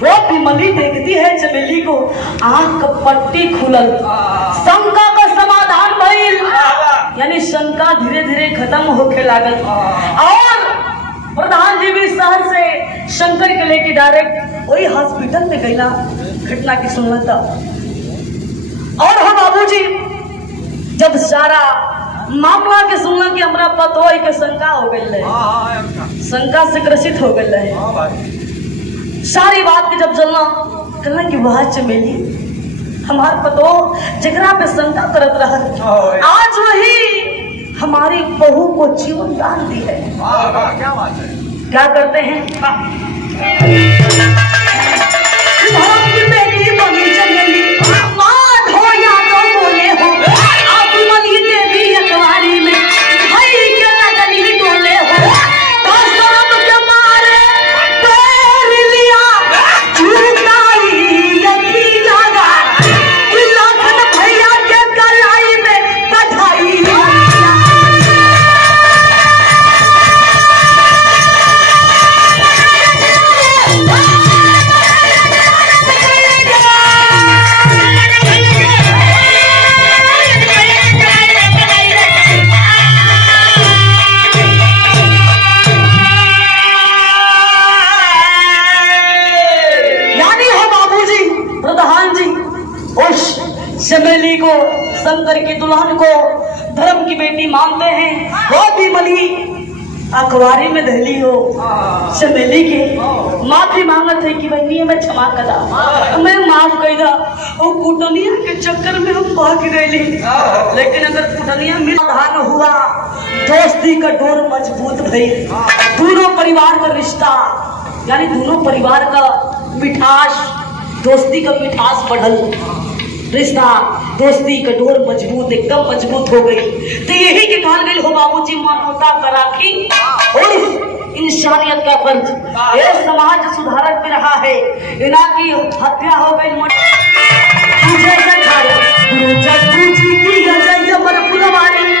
वो विमली देखती है चमेली को, आंख का पट्टी खुलल, शंका का समाधान भइल, यानी शंका धीरे धीरे खत्म होके लागल। और प्रधान जी भी शहर से शंकर के लेके डायरेक्ट वही हॉस्पिटल में गईला, घटना की सुनला था। और हम बाबूजी जब सारा मामला के सुनना कि हमरा पतो है कि शंका हो गई है, शंका से ग्रसित हो गई है, सारी बात के जब जलना कहना कि वह चमेली हमार पतो जगरा पे शंका करत रहा, आज वही हमारी बहू को जीवन दान दी है। क्या बात है? क्या करते हैं, बेटी बनी चमेली, माँ हो या तो बोले हो, आप मनी देवी अखबारी में भाई के लगनी टोले हो, तो शर्म के मारे पैर लिया झुकाई यकी लगा, लखन भैया के कलाई में बधाई। चमेली को, शंकर की दुल्हन को धर्म की बेटी मानते हैं। वो विमली अखबारी में दहली हो चमेली के माफी मांगत है कि बहनी मैं क्षमा करा, मैं माफ कर दा। वो कुटनिया के चक्कर में हम भाग गए, लेकिन अगर कुटनिया में धान हुआ, दोस्ती का डोर मजबूत भई, दोनों परिवार का रिश्ता यानी दोनों परिवार का मिठास, दोस्ती का मिठास बढ़ल, रिश्ता दोस्ती का डोर मजबूत एकदम मजबूत हो गई। तो यही के कहल गई हो बाबूजी, मानवता का राखी और इंसानियत का फर्ज, ये समाज सुधारक में रहा है, इना की हत्या हो गई। तुझे गुरु जी की फुलवारी